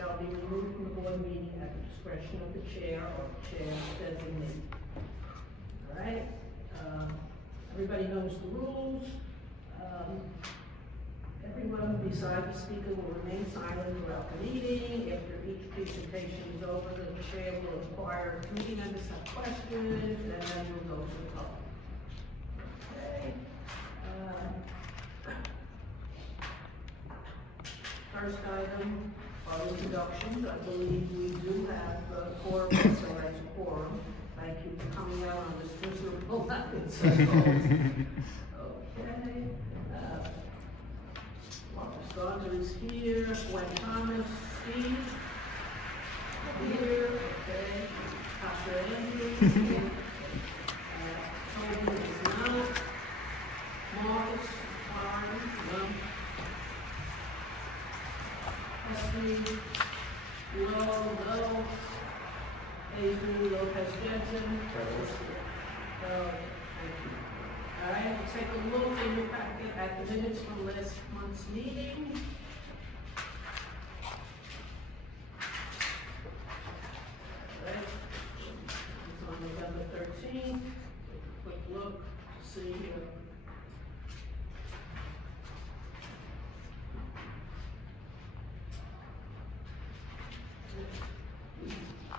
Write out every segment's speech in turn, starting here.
shall be removed from the board meeting at the discretion of the chair or chair designee. All right, everybody knows the rules. Everyone besides the speaker will remain silent throughout the meeting. After each presentation is over, the chair will inquire if committee members have questions, and then we'll go to the public. Okay. First item are introductions. I believe we do have a quorum, so that's a quorum. Thank you for coming out on this miserable night. Okay. Marcus Gardner is here. Gwen Thomas, Steve, here. Okay. Tasha Andrews is here. Toby is not. Marcus, fine. No. Esme, no. Avery Lopez Jensen. Thank you. All right, we'll take a look in your packet at the minutes from last month's meeting. All right, it's on November 13th. Take a quick look to see here.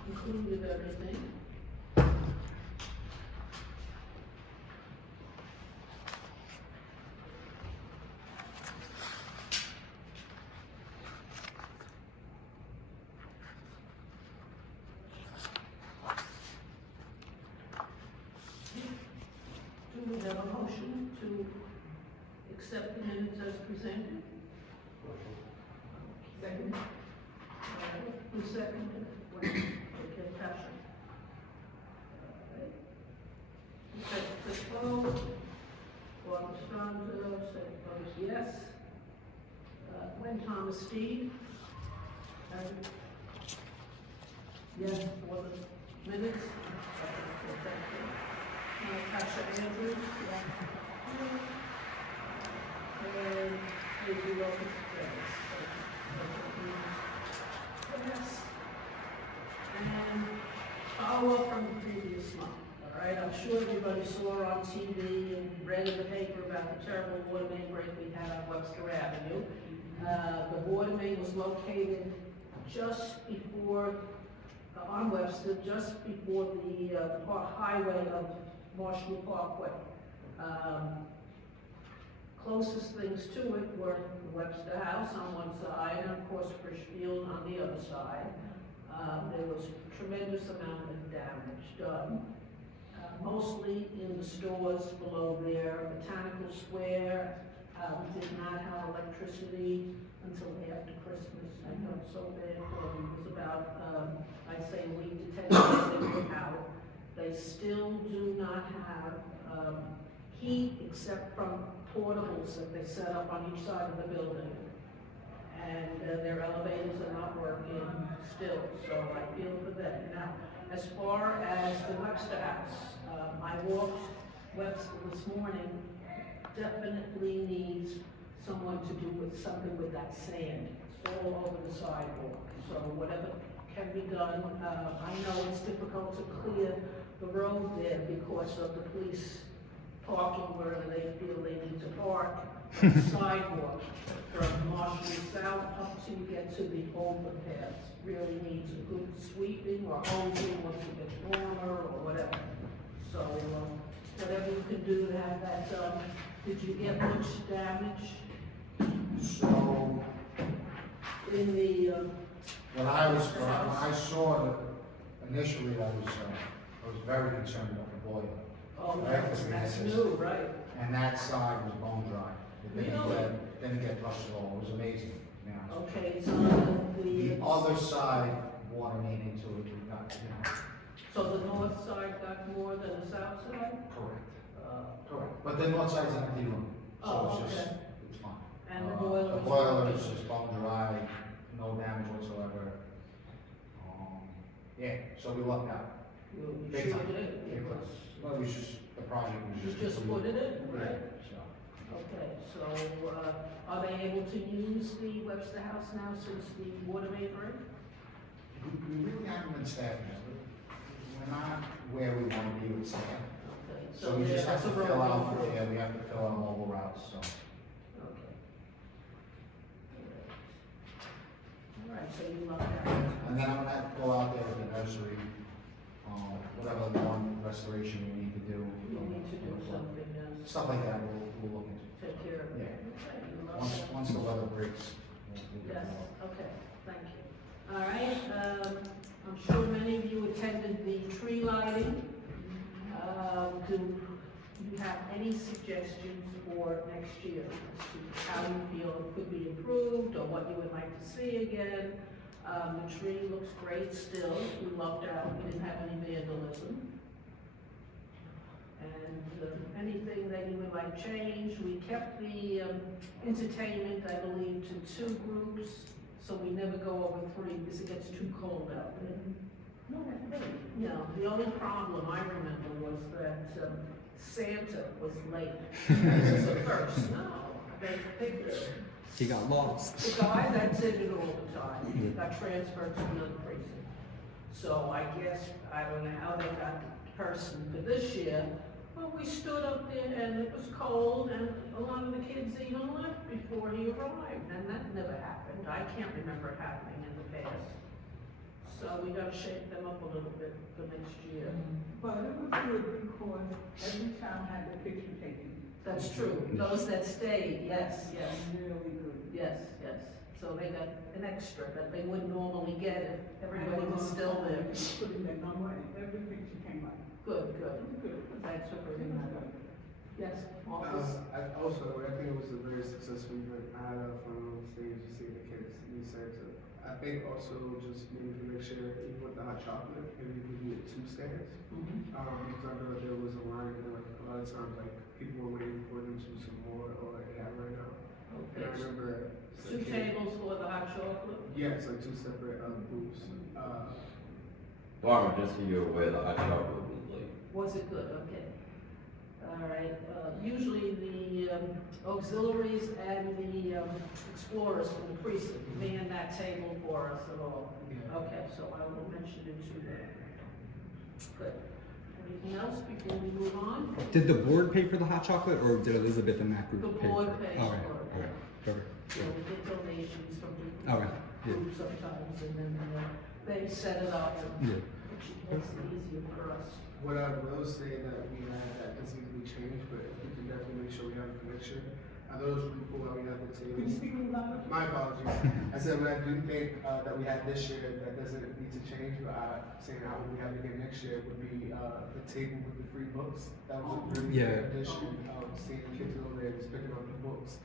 Included everything. Do we have a motion to accept the minutes as presented? Second. Who seconded? Okay, Tasha. Second vote. Barbara Stronzo, second vote is yes. Gwen Thomas Steve. Yes for the minutes. Tasha Andrews. Yes. And Avery Lopez. Yes. And follow up from the previous month, all right? I'm sure everybody saw on TV and read in the paper about the terrible water main break we had on Webster Avenue. The water main was located just before, on Webster, just before the highway of Marshall Parkway. Closest things to it were the Webster House on one side and of course Frischfield on the other side. There was a tremendous amount of damage done, mostly in the stores below there. Botanical Square did not have electricity until after Christmas. I felt so bad for them. It was about, I'd say a week to 10 days they were out. They still do not have heat except from portables that they set up on each side of the building. And their elevators are not working still, so I feel for them. Now, as far as the Webster House, I walked Webster this morning, definitely needs someone to do with something with that sand. It's all over the sidewalk, so whatever can be done. I know it's difficult to clear the road there because of the police parking wherever they feel they need to park. The sidewalk from Marshall South up to get to the overpass really needs a good sweeping or hosing once it gets warmer or whatever. So whatever you can do to have that done. Did you get much damage? So In the when I saw it initially, I was very concerned about the boiler. oh, Right, that's because new, right? And that side was bone dry. It didn't get rusted at all. It was amazing. You know. Okay, so The other side water main into it, we got, so the north side got more than the south side? correct. Correct. But the north side's an empty room, so Oh, it's just, okay. it's fine. And the boiler? The boiler is just bone dry, no damage whatsoever. Yeah, so we lucked out. You Big sure time. did, Yeah, because well, it was just, the project was you just put it in, right? So, Okay, so, are they able to use the Webster House now since the water main break? haven't been staffing it. We're not where we want to be with staff. Okay, So we just have to that's a fill road out, improvement. yeah, we have to fill out mobile routes, so. Okay. All right, so you love that. And then I'm gonna have to go out there with the nursery, whatever lawn restoration we need to do. You need to do something, Stuff like that, we'll look into. take care of it. Yeah. Okay, you love Once, that. once the weather breaks. we'll get Yes, more. okay, thank you. All right, I'm sure many of you attended the tree lighting. Do you have any suggestions for next year as to how you feel it could be improved or what you would like to see again? The tree looks great still. We lucked out, we didn't have any vandalism. And anything that you would like changed, we kept the entertainment, I believe, to 2 groups, so we never go over 3 because it gets too cold out there. No, the only problem I remember was that Santa was late. This is the first, no, they picked it. He got lost. The guy that did it all the time got transferred to another precinct. So I guess, I don't know how they got the person for this year, but we stood up there and it was cold and a lot of the kids even left before he arrived, and that never happened. I can't remember it happening in the past. So we gotta shake them up a little bit for next year. But it was good because every town had the picture taken. That's true. Those that stayed, yes, yes, Really good. yes, yes. So they got an extra that they wouldn't normally get if everybody was still there. Putting their number and every picture came up. Good, good. Good. Thanks for bringing that up. Yes, office. I think it was a very successful event. I had a fun on stage to see the kids be Santa. I think also just maybe for next year, even with the hot chocolate, maybe we could get 2 stands. Mhm. Because I know there was a line and like a lot of times like people were waiting for them to do some more or like they have right now. And I Okay. remember 2 tables for the hot chocolate? Yeah, it's like 2 separate booths. Barbara, just so you're aware, the hot chocolate was late. Was it good? Okay. All right. Usually the auxiliaries and the explorers from the precinct man that table for us at all. Yeah. Okay, so I will mention it to them. Good. Anything else before we move on? Did the board pay for the hot chocolate, or did Elizabeth and that group The pay board for it? pays All right, for it, all right, perfect. So we get donations from Okay, different yeah. groups sometimes, and then they set it up, and Yeah. which makes it easier for us. What I will say that we had that does easily change, but we can definitely make sure we have a connection. I thought it was really cool how we had the Could you tables. speak a little louder? My apologies. I said what I do think that we had this year that doesn't need to change, but saying how we have again next year would be the table with the free books. That was a really Yeah. good addition. Seeing the kids over there just picking up the books.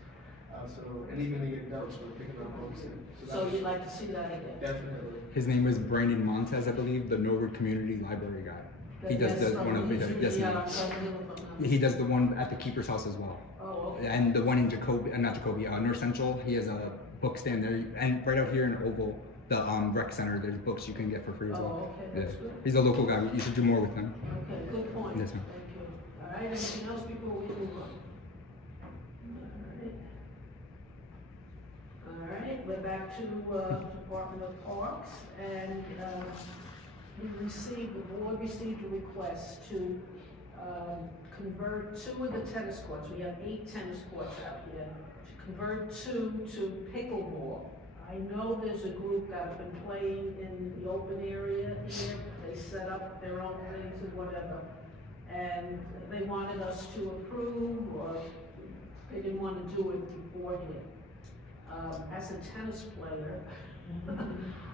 And even the adults were picking up books. So you'd like to see that again? Definitely. His name was Brandon Montez, I believe, the Norwood Community Library guy. He does That's the one of the, usually, yes, ma'am. He does the one at the Keeper's House as well. Oh, okay. And the one in Jacoby, not Jacoby, North Central, he has a book stand there. And right out here in Oval, the rec center, there's books you can get for free as well. Oh, okay, that's Yeah. good. He's a local guy. You should do more with him. Okay, good point. Yes, ma'am. Thank you. All right, anything else before we move on? All right, we're back to Department of Parks, and the board received a request to convert 2 of the tennis courts. We have 8 tennis courts out here. To convert 2 to pickleball. I know there's a group that's been playing in the open area here. They set up their own things and whatever. And they wanted us to approve, or they didn't want to do it beforehand. As a tennis player,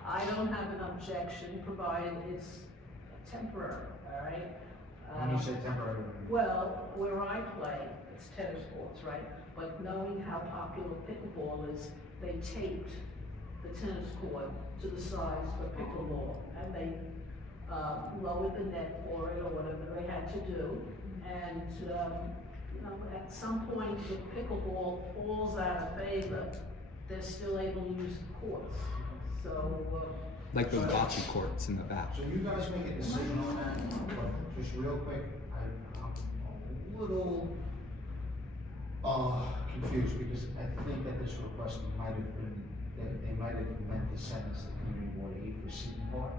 I don't have an objection, provided it's temporary, all right? When you say temporary. Well, where I play, it's tennis courts, right? But knowing how popular pickleball is, they taped the tennis court to the size for pickleball, and they lowered the net for it, or whatever they had to do. And, at some point, if pickleball falls out of favor, they're still able to use the courts. So, Like those bocce courts in the back. So you guys make a decision on that, but just real quick, I'm a little, confused, because I think that this request might have been, that they might have meant to send us the community board 8 for Seton Park.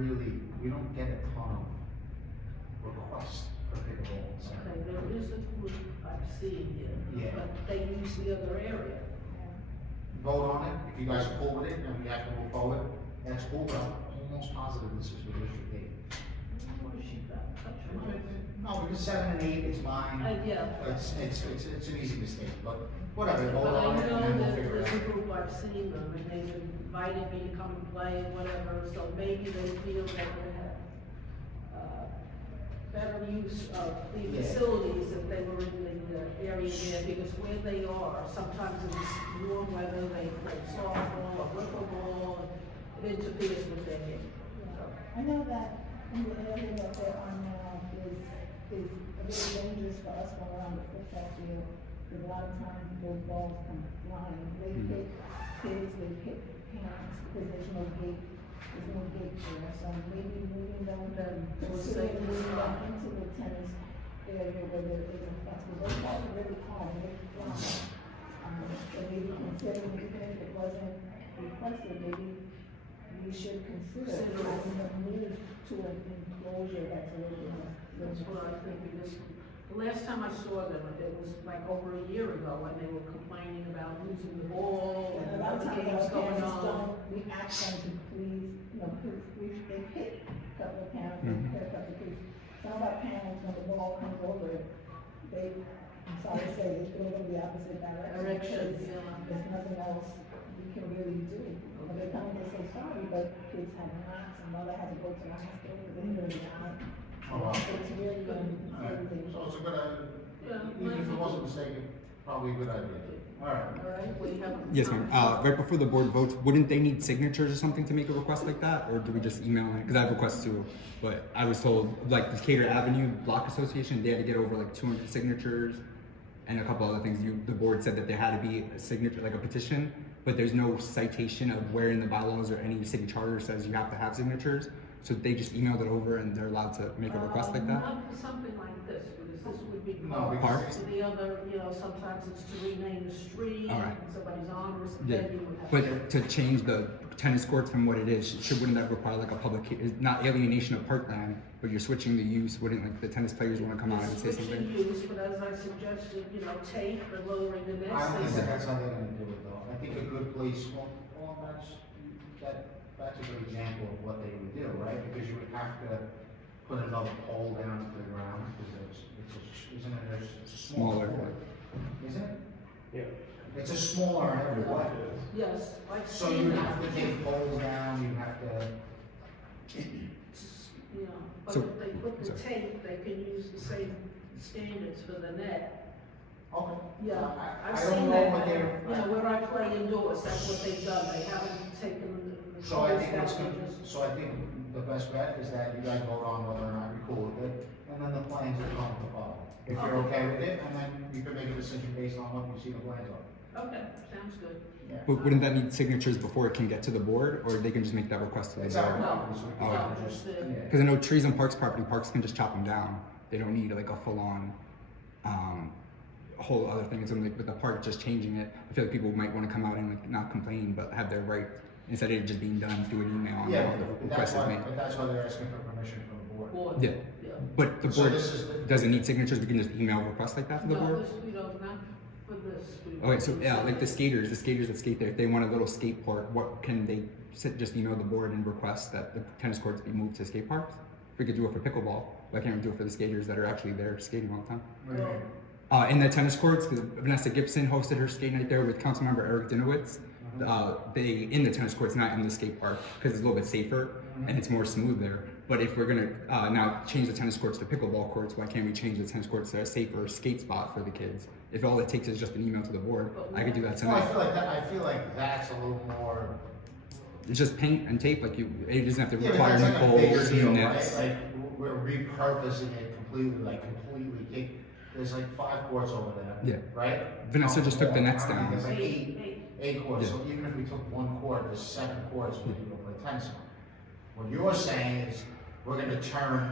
we don't get a ton of requests for pickleball. So, Okay, there is a group I've seen here, Yeah. but they use the other area. vote on it, if you guys are cool with it, and we have to move forward, that's cool, but I'm almost positive this is what it should be. What has she got? Touch on it. No, because 7 and 8 is mine. Yeah. It's an easy mistake, but whatever, vote But I on it, and know then we'll that figure it there's a out. group, I've seen them, and they've invited me to come and play and whatever, so maybe they feel that they have, better use of the Yeah. facilities if they were in the area there, because where they are, sometimes in this warm weather, they play softball or wiffle ball, it interferes with their game. I know that in the area that they're on now is really dangerous for us going around the football field, because a lot of times those balls come flying. They hit kids, they hit parents, because there's no gate there, so maybe moving them consider moving them into the tennis area where there is a fence, because those balls are really hard, and they fly. So maybe considering, even if it wasn't requested, maybe we should consider having them move to an enclosure that's a little bit more. That's what I think, because the last time I saw them, it was like over a year ago, when they were complaining about losing the ball And and a lot of other times games our going parents on. don't, we ask them to please, they've hit a couple of parents, they've hit a couple of kids. Some of our parents, when the ball comes over, I'm sorry to say, they throw it in the opposite direction. Direction, because yeah. There's nothing else we can really do. When they come and they say sorry, but kids have knocks, and mother had to go to the hospital because they hurt the eye. Oh, wow. It's really, Alright, really dangerous. so it's a good idea, Yeah, even if it wasn't mistaken, probably a good idea. Alright. All right, we have. Yes, ma'am. Right before the board votes, wouldn't they need signatures or something to make a request like that, or do we just email it? Because I have requests too, but I was told like the Cater Avenue Block Association, they had to get over like 200 signatures, and a couple other things. The board said that there had to be a signature, like a petition, but there's no citation of where in the bylaws or any city charter says you have to have signatures. So they just emailed it over, and they're allowed to make a request like that. Not for something like this, because this would be No, parks. Parks. The other, sometimes it's to rename the street, All right. and somebody's honors, Yeah, then you would have. but to change the tennis courts from what it is, wouldn't that require like a public, not alienation of parkland, but you're switching the use, wouldn't like the tennis players wanna come out and say Switching something? use, but as I suggested, tape and lowering the nets. I don't think is- that's how they're gonna do it though. I think a good place, that's a good example of what they would do, right? Because you would have to put another pole down to the ground, because isn't it, it's a smaller Smaller. court, isn't it? Yeah. It's a smaller in every way. Yes, I've So seen you that. have to take poles down, you have to, But So- if they put the sorry. tape, they can use the same standards for the net. okay. Yeah, I I've don't seen know that, what they're. where I play indoors, that's what they've done, they haven't taken the So I poles think down, what's they good, just. so I think the best bet is that you guys vote on whether or not you're cool with it, and then the plans are going to follow. If you're okay with it, and then you can make a decision based on what you see the plans are. Okay, sounds good. Yeah. But wouldn't that need signatures before it can get to the board, or they can just make that request to the It's our board? property, so we Oh, can okay. just, Yeah. yeah. Because I know trees on Parks property, Parks can just chop them down. They don't need like a full-on, whole other thing. So like with the park just changing it, I feel like people might want to come out and like not complain, but have their right instead of it just being done through an email and Yeah, all the but requests that's is why, made. but that's why they're asking for permission from the board. Board. Yeah. Yeah. But the So board this is the- doesn't need signatures. We can just email requests like that to the No, board. this, not for this. we- Okay, so yeah, like the skaters that skate there, if they want a little skate park, what can they just email the board and request that the tennis courts be moved to skate parks? If we could do it for pickleball, why can't we do it for the skaters that are actually there skating all the time? What do you mean? In the tennis courts, because Vanessa Gibson hosted her skate night there with Councilmember Eric Dinowitz. They in the tennis courts, not in the skate park, because it's a little bit safer and it's more smooth there. But if we're gonna now change the tennis courts to pickleball courts, why can't we change the tennis courts to a safer skate spot for the kids? If all it takes is just an email to the board, I could do that No, I tonight. feel like that's a little more. It's just paint and tape, like it doesn't have to Yeah, but require that's new like a bigger poles, deal, new right? nets. Like, we're repurposing it completely. There's like 5 courts over there. Yeah. Right? Vanessa just took the nets I think down. There's like Eight. 8 courts, Yeah. so even if we took 1 court, there's 7 courts we can go play tennis on. What you're saying is, we're gonna turn,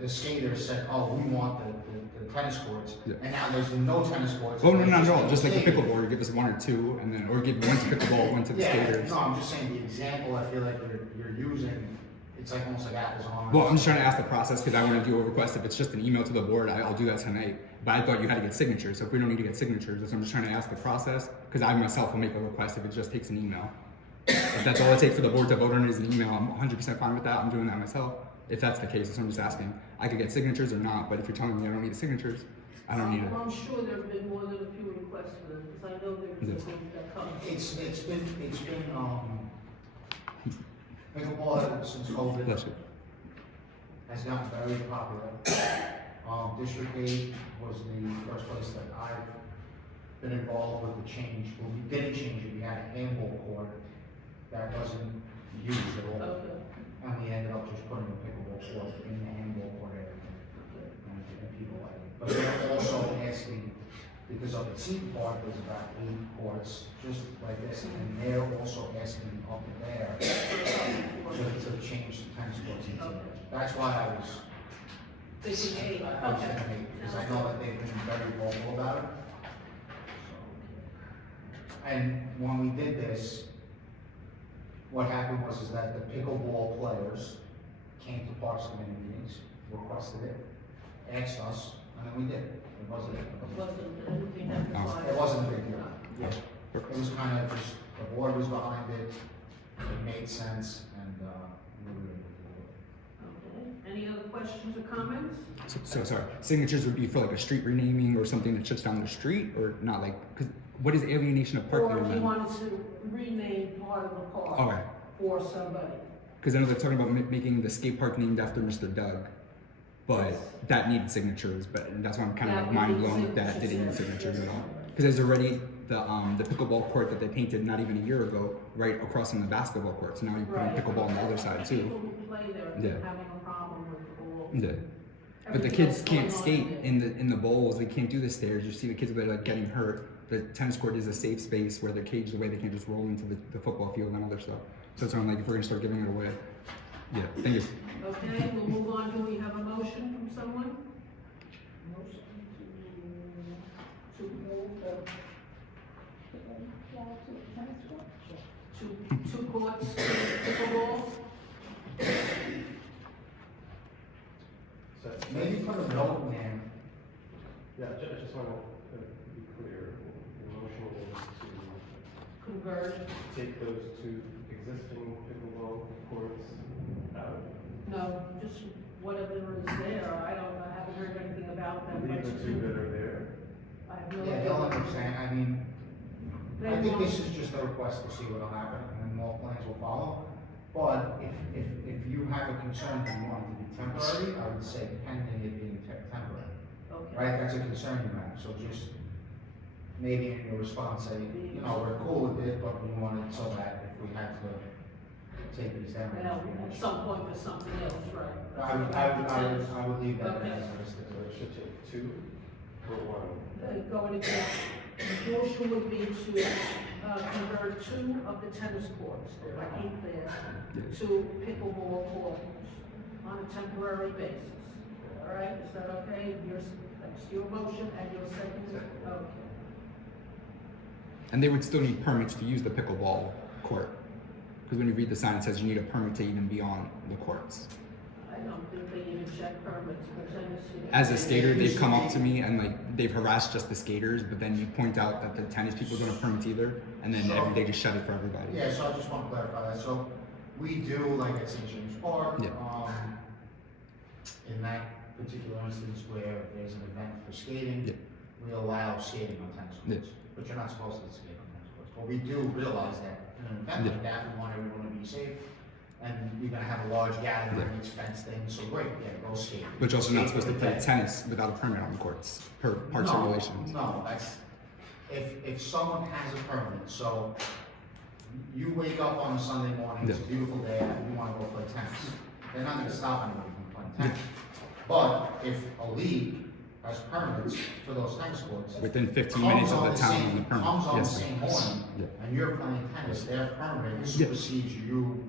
the skaters said, oh, we want the tennis courts, Yeah. and now there's no tennis courts. Oh no, not at all. There's Just like the skating. pickleball, give us 1 or 2, and then or give 1 to pickleball, 1 to the Yeah, skaters. no, I'm just saying the example I feel like you're using, it's like almost like apples and oranges. Well, I'm just trying to ask the process because I want to do a request. If it's just an email to the board, I'll do that tonight. But I thought you had to get signatures. So if we don't need to get signatures, that's what I'm just trying to ask the process because I myself will make a request if it just takes an email. If that's all it takes for the board to vote on is an email, I'm 100% fine with that. I'm doing that myself. If that's the case, so I'm just asking. I could get signatures or not, but if you're telling me I don't need the signatures, I don't need it. Well, I'm sure there have been more than a few requests for this, because I know there's a group that comes. It's been, pickleball since COVID Bless you. has gotten very popular. District 8 was the first place that I've been involved with the change. Well, we didn't change it, we had a handball court that wasn't used at all. Okay. And we ended up just putting a pickleball court in the handball court area. And people like it. But they're also asking, because up at Seton Park, there's about 8 courts just like this, and they're also asking up there to change the tennis courts into Okay. That's why I was Thinking eight, I was okay. thinking, because I know that they've been very vocal about it. And when we did this, what happened was is that the pickleball players came to Parks Committee meetings, requested it, asked us, and then we did it. It wasn't, Anything that was it wasn't a big deal. Yeah. It was kind of just, the board was behind it, it made sense, and, we were able to do it. Okay. Any other questions or comments? So sorry. Signatures would be for like a street renaming or something that shuts down the street, or not like? Because what is alienation of Or parking? if you wanted to rename part of the park Okay. for somebody. Because I know they're talking about making the skate park named after Mr. Doug, but that needed signatures. But that's why I'm kind of That like mind would need blown that that signatures, didn't need yes. signatures at all. Because there's already the pickleball court that they painted not even a year ago, right across from the basketball court. So now you put Right. pickleball on the other side People too. who play there have Yeah. been having a problem with the ball. Yeah. But the Everything kids else can't going on skate there. in the bowls. They can't do the stairs. You see the kids that are like getting hurt. The tennis court is a safe space where they're caged away. They can't just roll into the football field and other stuff. So it's not like if we're gonna start giving it away. Yeah. Thank you. Okay, we'll move on. Do we have a motion from someone? Motion to move the pickleball to the tennis court? Two courts, pickleball? So, Maybe put a note in yeah, I just want to be clear, the motion is to Convert? take those 2 existing pickleball courts out, No, just whatever is there. I haven't heard anything about them. leave the 2 that are there. I have no Yeah, idea. they'll understand, I mean, They I think want- this is just a request to see what'll happen, and then more plans will follow. But if you have a concern that you want it to be temporary, I would say pending it being temporary, Okay. right? That's a concern you have, so just maybe in your response say, you know, we're cool with it, but we want it so that if we had to take these down. Well, at some point there's something else, right? I would leave that Okay. as a list. So it should take 2 or 1. Going to, the motion would be to, convert 2 of the tennis courts, there are 8 there, to pickleball courts on a temporary basis. All right, is that okay? That's your motion and your second, okay. And they would still need permits to use the pickleball court. Because when you read the sign, it says you need a permit to even be on the courts. I don't think they even check permits for tennis. As a skater, they've come up to me and like they've harassed just the skaters, but then you point out that the tennis people don't have permits either, and then they just shut it for everybody. Yeah, so I just want to clarify that, so we do, like at St. James Park, Yeah. In that particular instance where there's an event for skating, Yeah. we allow skating on tennis courts, but you're not supposed to skate on tennis courts. But we do realize that in an event like that, we want everyone to be safe, and you're gonna have a large gathering, it's fenced in, so great, yeah, go skate. But you're also not Skate supposed to for the play day. tennis without a permit on the courts per parks and regulations. No, that's, if someone has a permit, so you wake up on a Sunday morning, it's a beautiful day, and you wanna go play tennis, they're not gonna stop anybody from playing tennis. But if a league has permits for those tennis courts. Within 15 comes minutes of on the town same- on the permit. Comes on the Yes. same morning, Yeah. and you're playing tennis, their permit supersedes you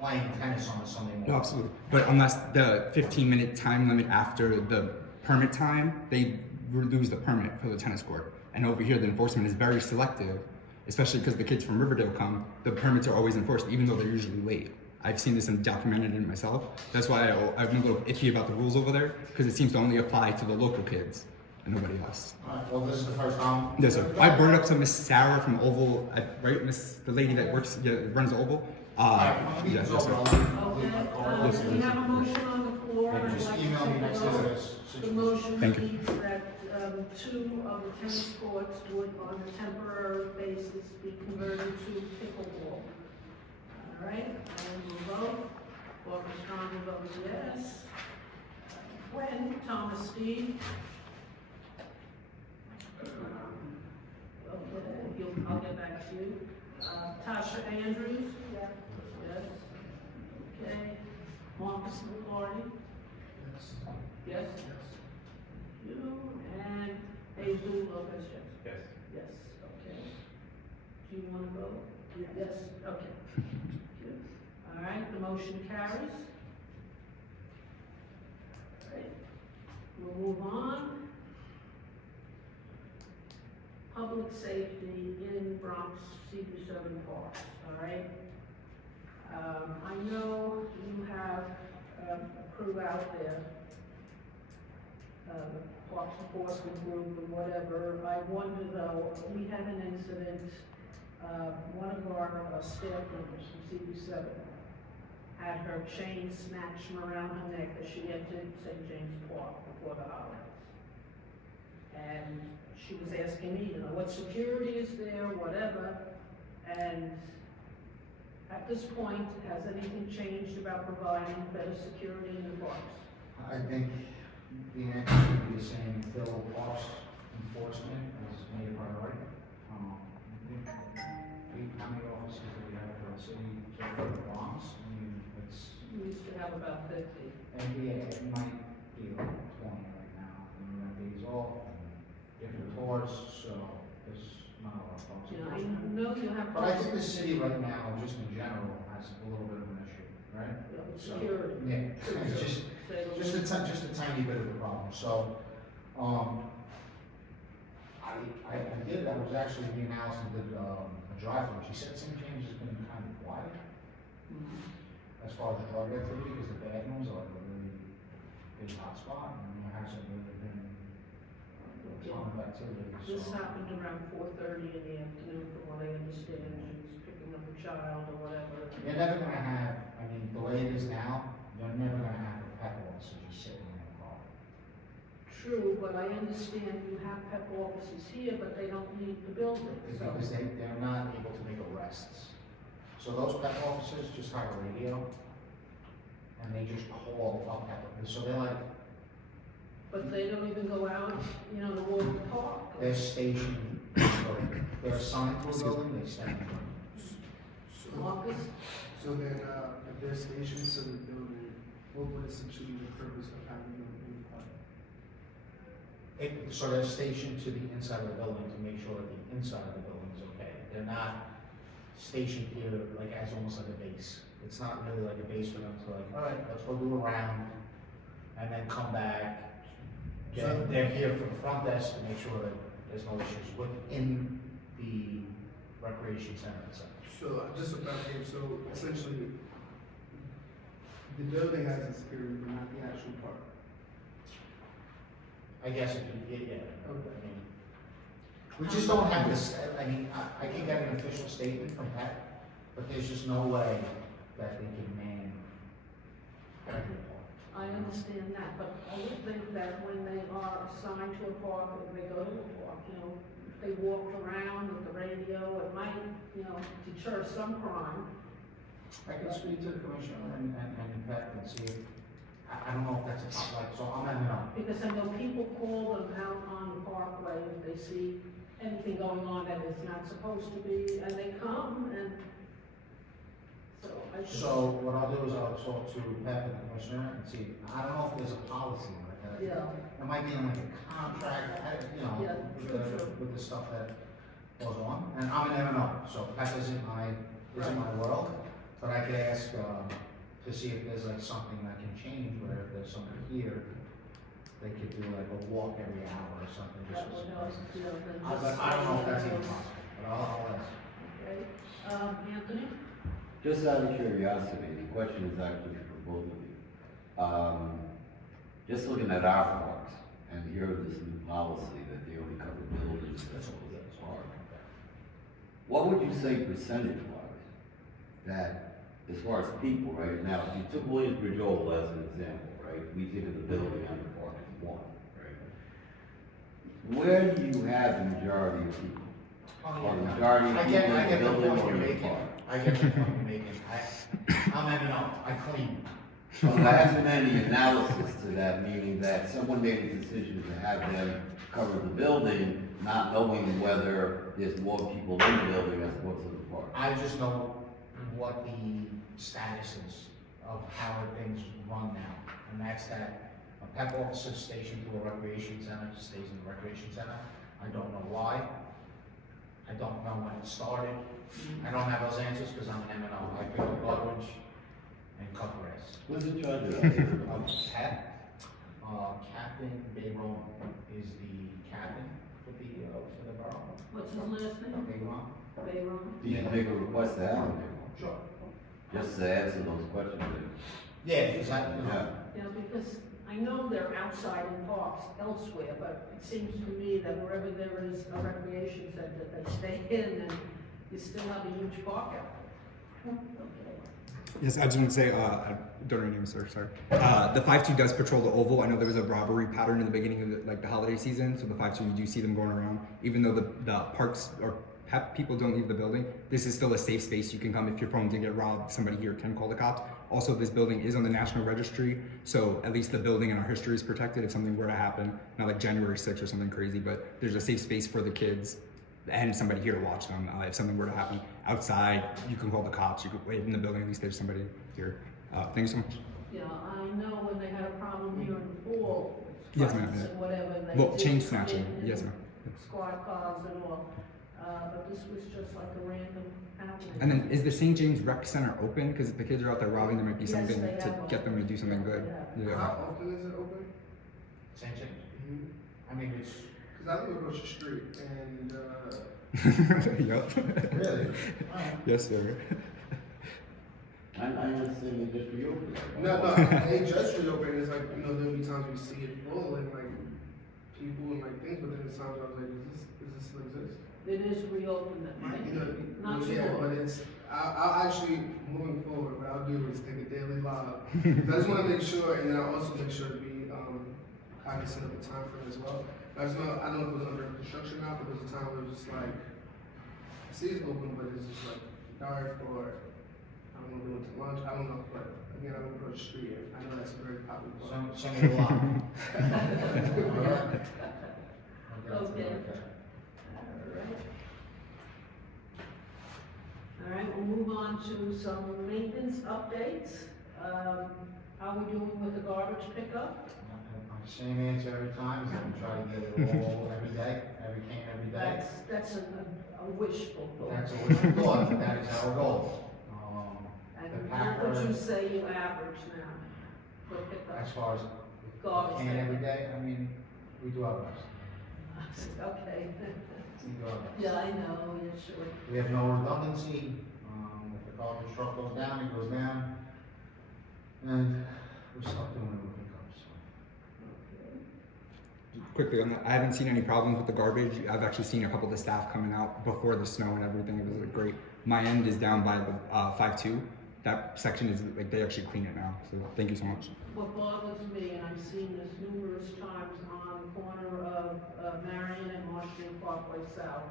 playing tennis on a Sunday morning. No, absolutely. But unless the 15-minute time limit after the permit time, they lose the permit for the tennis court. And over here, the enforcement is very selective, especially because the kids from Riverdale come. The permits are always enforced, even though they're usually late. I've seen this and documented it myself. That's why I'm a little iffy about the rules over there, because it seems to only apply to the local kids and nobody else. Alright, well, this is the first time. Yes, sir. I brought it up to Miss Sarah from Oval, right, Miss, the lady that works, runs Oval. Alright, when the Yes, meeting's yes, over, sir. I'll leave my card. Okay, we have a motion on the floor, and And I'd just like to email me take next a to vote. this. The motion Thank you. reads that, 2 of the tennis courts would on a temporary basis be converted to pickleball. All right, and we'll vote. Barbara Strong votes yes. Gwen, Thomas Steve. Okay, I'll get back to you. Tasha Andrews? Yeah. Yes. Okay. Marcus McCarty? Yes? You, and Jesus Lopez, yes? Yes. Yes, okay. Do you want to vote? Yes, okay. Good. All right, the motion carries. All right, we'll move on. Public safety in Bronx, CB7 Parks, all right? I know you have a crew out there, Parks Enforcement Group or whatever. I wonder though, we had an incident, one of our staff members from CB7 had her chain snatched from around her neck as she entered St. James Park before the holidays. And she was asking me, you know, what security is there, whatever, and at this point, has anything changed about providing better security in the parks? I think the answer would be the same until parks enforcement is made a priority. How many officers do we have for the city, for the Bronx? I mean, it's, We used to have about 50. it might be like 20 right now, and we have days off, and different tours, so there's not a lot of folks. You know, I know you have. But I think the city right now, just in general, has a little bit of an issue, right? So, Security. yeah, it's just a tiny bit of a problem, so, I was actually being asked to do, a drive-through, she said St. James has been kind of quiet as far as drug activity, because the bathrooms are like a really big hotspot, and there hasn't really been a ton of activity, This so. happened around 4:30 in the afternoon, from what I understand, she was picking up a child or whatever. You're never gonna have, I mean, the way it is now, you're never gonna have a pep officer just sitting in a car. True, but I understand you have PEP officers here, but they don't leave the building, It's so. because they're not able to make arrests. So those pep officers just have a radio, and they just call up pep, so they're like, But they don't even go out, you know, to walk the park. they're stationed, they're assigned to a building, they stand. Marcus? So then, if they're stationed to the building, what would essentially be the purpose of having them in the park? So they're stationed to the inside of the building to make sure that the inside of the building is okay. They're not stationed here like as almost like a base. It's not really like a base for them to like, all right, let's go do a round and then come back. They're here for the front desk to make sure that there's no issues within the recreation center itself. So, just a clarification, so essentially, the building has a security, but not the actual park. I guess if you, yeah, Okay. I mean, we just don't have this, I mean, I can get an official statement from Pat, but there's just no way that they can man every park. I understand that, but I would think that when they are assigned to a park, or they go to a park, you know, if they walk around with the radio, it might, you know, deter some crime. I can speak to the commissioner and Pat and see if, I don't know if that's a top, like, so I'm not, Because I know people call them out on the parkway if they see anything going on that is not supposed to be, and they come, and so I just. So what I'll do is I'll talk to Pat and the commissioner and see, I don't know if there's a policy like that. Yeah. It might be in like a contract, Yeah, true. with the stuff that goes on, and I'm never know, so Pat isn't my world, but I could ask, to see if there's like something that can change, where if there's something here, they could do like a walk every hour or something, just That for would some help, reason. you know, than But just- I don't know if that's even possible, but I'll ask. Okay, Anthony? Just out of curiosity, the question is actually for both of you. Just looking at our parks and hearing this new policy that they only cover buildings as well as park. What would you say percentage-wise that, as far as people, right now, if you took Williamsbridge Oval as an example, right, we think of the building and the park as one, right? Where do you have the majority of people? Or the majority of I people in get the the building point or you're in the making. park? I get the point you're making. I'm M&O, I clean. So there hasn't been any analysis to that, meaning that someone made a decision to have them cover the building, not knowing whether there's more people in the building as opposed to the park. I just know what the status is of how things run now. And that's that a PEP officer is stationed to a recreation center, stays in the recreation center. I don't know why. I don't know when it started. I don't have those answers because I'm an M&O. I pick up garbage and cut grass. Who's in charge of that? PEP, Captain Bayron is the captain for the borough. What's his last name? Bayron. Bayron? Do you make a request to have them? Sure. Just to answer those questions. Yeah, because I, Yeah. Yeah, because I know they're outside in parks elsewhere, but it seems to me that wherever there is a recreation center, they stay in and you still have a huge park out there. Okay. Yes, I just want to say, I don't know your name, sir, sorry. The 5-2 does patrol the oval. I know there was a robbery pattern in the beginning of the holiday season, so the 5-2, you do see them going around. Even though the parks or PEP people don't leave the building, this is still a safe space. You can come if your phone did get robbed, somebody here can call the cops. Also, this building is on the National Registry, so at least the building and our history is protected if something were to happen. Not like January 6th or something crazy, but there's a safe space for the kids and somebody here to watch them. If something were to happen outside, you can call the cops. You could wait in the building, at least there's somebody here. Thank you so much. Yeah, I know when they had a problem here in the fall, Yes, ma'am, fights yeah. and whatever, they Well, did chain come snatching, in yes, and ma'am. squad cars and all, but this was just like a random happening. And then, is the St. James Rec Center open? Because if the kids are out there robbing, there might be Yes, something they to have get them to do something good. Yeah. How often is it open? St. James. Mm-hmm. I mean, it's, Cause I live across the street and, Yup. really? Yes, sir. I'm understanding it just reopened. no, it just reopened. It's like, you know, there'll be times we see it full and like people and like things, but then there's times I was like, does this still exist? It is reopened at night, You know, not too yeah, long. but it's, I'll actually, moving forward, what I'll do is take a daily log. I just wanna make sure, and then I'll also make sure to be, cognizant of the time frame as well. I don't know if it was under construction now, but there was a time where it was just like, I see it's open, but it's just like dark or, I don't know, they went to lunch, I don't know, but again, I live across the street, and I know that's a very popular part. some of the lot. Okay. All right, we'll move on to some maintenance updates. How are we doing with the garbage pickup? Same answer every time, is that we try to get it all every day, every can every day. That's a wishful thought. That's a wish thought, but that is our goal. And the what would you packer, say you average now for pickup? as far as Garbage. can every day, I mean, we do our best. Okay. We do our best. Yeah, I know, yeah, sure. We have no redundancy, if the garbage truck goes down, it goes down. And we're stuck doing it when it comes. Quickly on that, I haven't seen any problems with the garbage. I've actually seen a couple of the staff coming out before the snow and everything. It was like, great. My end is down by the 5-2. That section is like, they actually clean it now. So thank you so much. What bothers me, and I've seen this numerous times on the corner of Marion and Washington Parkway South,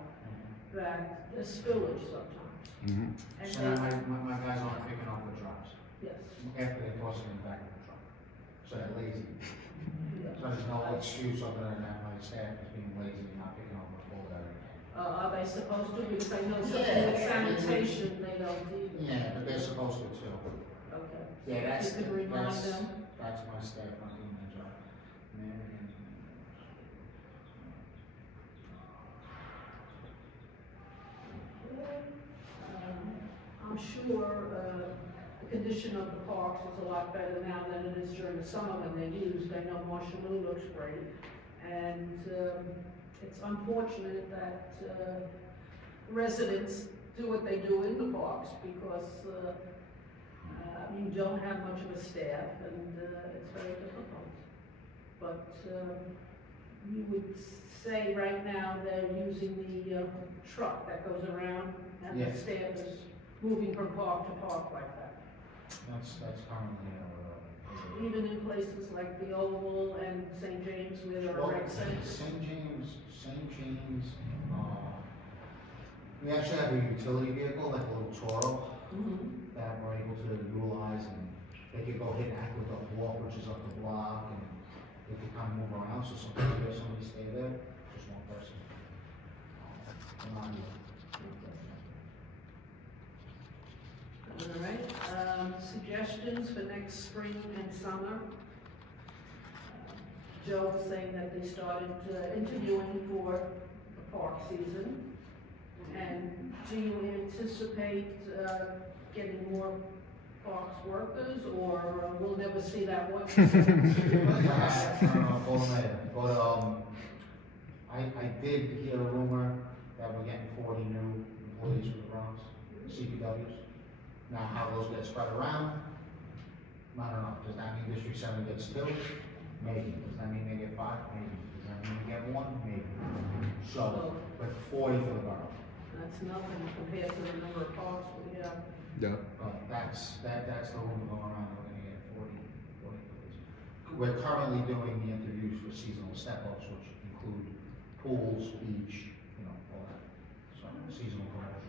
that there's spillage sometimes. Mm-hmm. And So they, my guys aren't picking up the drops, yes. after they toss it in the back of the truck. So they're lazy. Yeah. So there's no excuse other than that my staff is being lazy and not picking up the full area. Are they supposed to? Because I know something Yeah. with sanitation, they don't either. Yeah, but they're supposed to too. Okay. Yeah, that's, You can remind that's, them. that's my staff not doing their job. I'm sure, the condition of the parks is a lot better now than it is during the summer when they're used. I know Marshalloo looks great. And, it's unfortunate that, residents do what they do in the parks, because, you don't have much of a staff, and, it's very difficult. But, you would say right now they're using the, truck that goes around, and the Yes. staff is moving from park to park like that. That's currently, Even in places like the Oval and St. James where there are well, rec centers. St. James, we actually have a utility vehicle, like a little Toro, Mhm. that we're able to utilize, and they could go hit Aqueduct Walk, which is up the block, and they could kind of move around, so sometimes we have somebody stay there, just one person. And not you. All right, suggestions for next spring and summer? Joe was saying that they started interviewing for the park season. And do you anticipate getting more parks workers, or we'll never see that one? I don't know, call them later, but, I did hear a rumor that we're getting 40 new employees for the Bronx, CPWs. Now, how those get spread around, I don't know, does that mean District 7 gets 2? Maybe, does that mean they get 5? Maybe, does that mean they get 1? Maybe. So, but 40 for the borough. That's nothing compared to the number of parks we have. Yeah. But that's the rumor going around, we're gonna get 40 employees. We're currently doing the interviews for seasonal step-ups, which include pools, beach, all that, so seasonal promotions.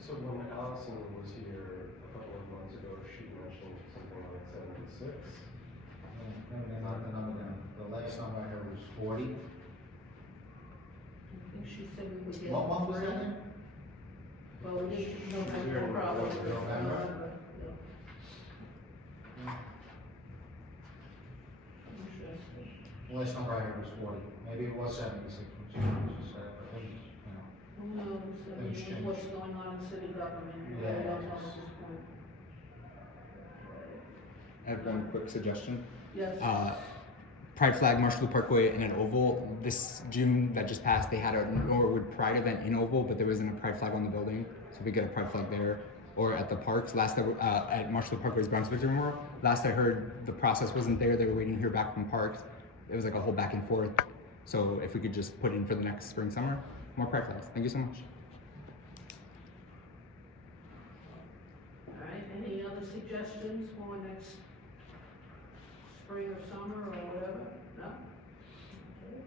So when Allison was here a couple of months ago, she mentioned something like 76. Maybe not the number, the last number I heard was 40. I think she said we would get. What month was that in? Well, we need to know that probably. November. Yeah. Interesting. The last number I heard was 40, maybe it was 76, which is, but Who knows, I mean, Exchange. what's going on in city government, we Yeah. really don't know at this point. I have one quick suggestion. Yes. Pride flag, Marshall Parkway, and an Oval. This June that just passed, they had a Norwood Pride event in Oval, but there wasn't a Pride flag on the building, so we get a Pride flag there. Or at the parks. At Marshall Parkway's Bronx Victory Memorial. Last I heard, the process wasn't there. They were waiting to hear back from parks. It was like a whole back and forth. So if we could just put in for the next spring, summer, more Pride flags. Thank you so much. All right, any other suggestions for next spring or summer or whatever? No? Okay.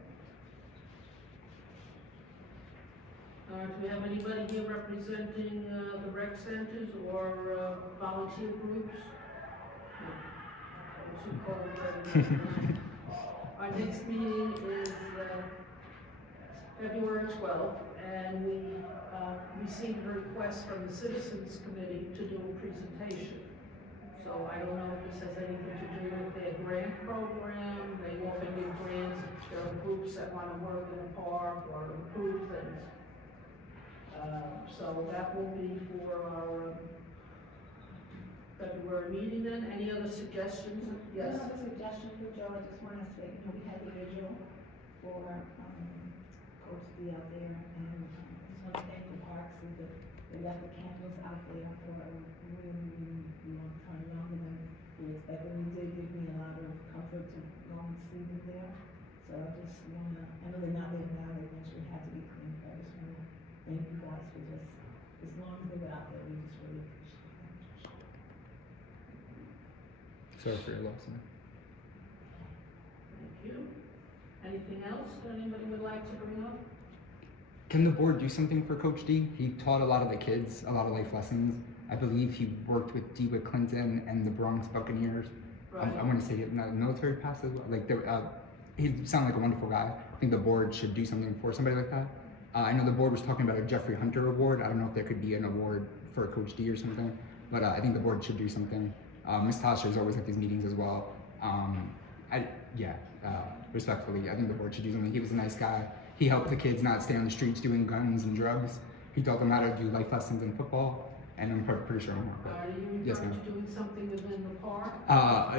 Do we have anybody here representing, the rec centers or, volunteer groups? No. Okay, too cold already. Our next meeting is, February 12th, and we, received a request from the Citizens Committee to do a presentation. So I don't know if this has anything to do with their grant program. They often give grants if there are groups that want to work in the park or improve things. So that will be for our February meeting then. Any other suggestions? Yes? Another suggestion for Joe, I just wanna say, we had the vigil for, Coach D out there, and, just wanna thank the parks, and they left the campus out there for a really long time, longer than we expected. And it did give me a lot of comfort to go and see them there. So I just wanna, I know they're not there now, they eventually had to be cleaned, but I just wanna thank you guys for just, as long as they were out there, we just really appreciate them. Sorry for your loss. Thank you. Anything else that anybody would like to bring up? Can the board do something for Coach D? He taught a lot of the kids a lot of life lessons. I believe he worked with DeWitt Clinton and the Bronx Buccaneers. Right. I want to say he had a military past as well. Like, he sounded like a wonderful guy. I think the board should do something for somebody like that. I know the board was talking about a Jeffrey Hunter award. I don't know if there could be an award for Coach D or something, but I think the board should do something. Ms. Tasha is always at these meetings as well. Respectfully, I think the board should do something. He was a nice guy. He helped the kids not stay on the streets doing guns and drugs. He taught them how to do life lessons in football. and I'm pretty sure I'm not. Are you Yes, referring ma'am. to doing something within the park?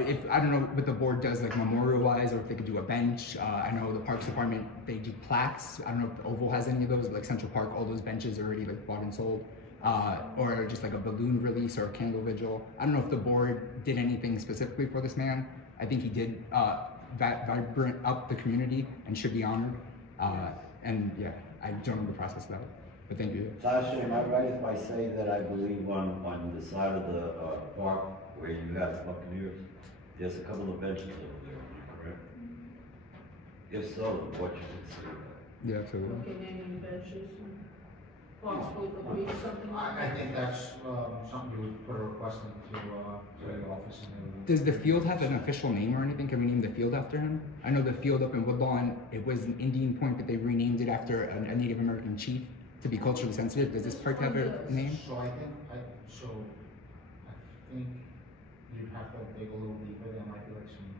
If I don't know what the board does, like memorialize, or if they could do a bench. I know the Parks Department, they do plaques. I don't know if the Oval has any of those, but like Central Park, all those benches are already like bought and sold. Or just like a balloon release or a candle vigil. I don't know if the board did anything specifically for this man. I think he did vibrant up the community and should be honored. And yeah, I don't know the process of that, but thank you. Tasha, am I right if I say that I believe on the side of the park where you have Buccaneers, there's a couple of benches over there, am I correct? If so, what you consider that? Yeah, absolutely. Looking at any benches and parks will agree to something like I that? think that's, something you would put a request into, to the office and then. Does the field have an official name or anything? Can we name the field after him? I know the field up in Woodlawn, it was an Indian Point, but they renamed it after a Native American chief to be culturally sensitive. Does this park have a name? So I think you'd have to dig a little deeper, there might be like some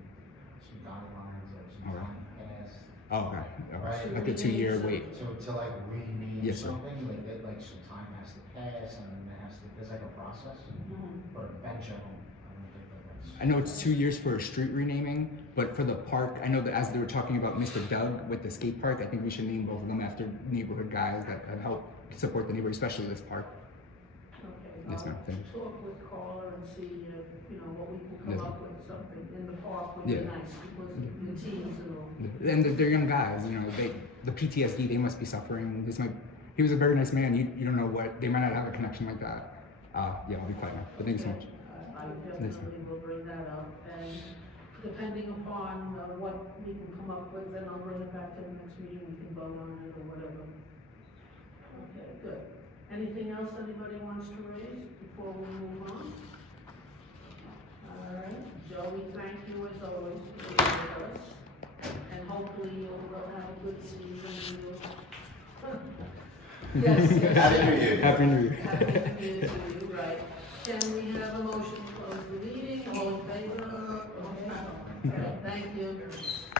guidelines, like some Alright. time passed. Oh, okay. Right. Like a 2-year wait. To like rename Yes, sir. something, like some time has to pass and then there's like a process. But a bench, I don't think that's. I know it's 2 years for a street renaming, but for the park, I know that as they were talking about Mr. Doug with the skate park, I think we should name both of them after neighborhood guys that have helped support the neighborhood, especially this park. Okay, Yes, ma'am. Thank you. talk with Carla and see, what we can Yes, come ma'am. up with, something in the park would be Yeah. nice, because the teens and all. And they're young guys, the PTSD they must be suffering. He was a very nice man. You don't know what, they might not have a connection like that. Yeah, I'll be quiet now, but thank you so much. I definitely will bring that up, and depending upon what we can come up with, then I'll bring it back to the next meeting, we can vote on it or whatever. Okay, good. Anything else anybody wants to raise before we move on? All right, Joe, we thank you as always for being with us, and hopefully you'll have a good season. Yes, yes. Happy New Year. Happy New Year. Happy New Year to you, right. Can we have a motion to close the meeting? All in favor? Okay. Thank you.